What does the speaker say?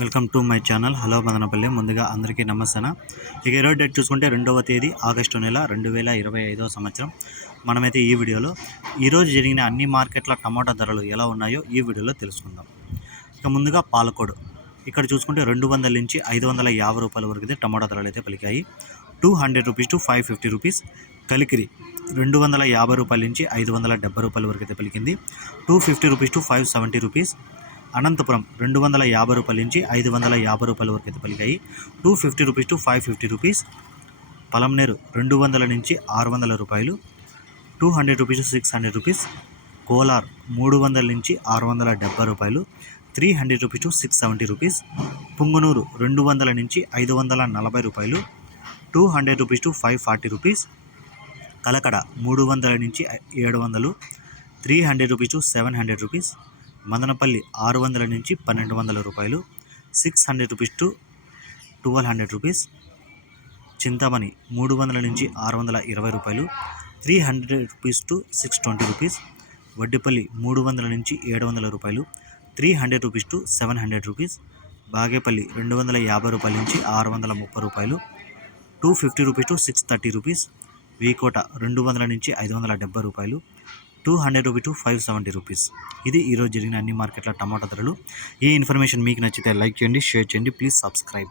Welcome to my channel. Hello Madanapalle. ముందుగా అందరికీ నమస్తే ఇక ఈరోజు డేట్ చూసుకుంటే రెండవ తేదీ ఆగస్టు నెల రెండు వేల ఇరవై ఐదవ సంవత్సరం. మనమైతే ఈ వీడియోలో ఈరోజు జరిగిన అన్ని మార్కెట్ల టమాటా ధరలు ఎలా ఉన్నాయో ఈ వీడియోలో తెలుసుకుందాం. ఇక ముందుగా పాలకోడు. ఇక్కడ చూసుకుంటే రెండు వందల నుంచి ఐదు వందల యాభై రూపాయల వరకు అయితే టమాటా ధరలు అయితే పలికాయి. Two hundred rupees to five fifty rupees Kalikiri. రెండు వందల యాభై రూపాయల నుంచి ఐదు వందల డెబ్బై రూపాయల వరకు అయితే పలికింది. Two fifty rupees to five seventy rupees Anantapuram రెండు వందల యాభై రూపాయల నుంచి ఐదు వందల యాభై రూపాయల వరకు అయితే పలికాయి. Two fifty rupees to five fifty rupees. Palamaner రెండు వందల నుంచి ఆరు వందల రూపాయలు. Two hundred rupees to six hundred rupees. Kolar మూడు వందల నుంచి ఆరు వందల డెబ్బై రూపాయలు. Three hundred rupees to six seventy rupees. Punganur రెండు వందల నుంచి ఐదు వందల నలభై రూపాయలు. Two hundred rupees to five forty rupees. Kalakada మూడు వందల నుంచి ఏడు వందలు. Three hundred rupees to seven hundred rupees. Madanapalle ఆరు వందల నుంచి పన్నెండు వందల రూపాయలు six hundred rupees to twelve hundred rupees Chintamani మూడు వందల నుంచి ఆరు వందల ఇరవై రూపాయలు three hundred rupees to six twenty rupees Vaddipalli మూడు వందల నుంచి ఏడు వందల రూపాయలు three hundred rupees to seven hundred rupees Bagepalli రెండు వందల యాభై రూపాయల నుంచి ఆరు వందల ముప్పై రూపాయలు two fifty rupees to six thirty rupees V Kota రెండు వందల నుంచి ఐదు వందల డెబ్బై రూపాయలు two hundred rupee to five seventy rupees. ఇది ఈరోజు జరిగిన అన్ని మార్కెట్ల టమాటా ధరలు. ఈ ఇన్ఫర్మేషన్ మీకు నచ్చితే లైక్ చేయండి షేర్ చేయండి ప్లీజ్ సబ్స్క్రైబ్.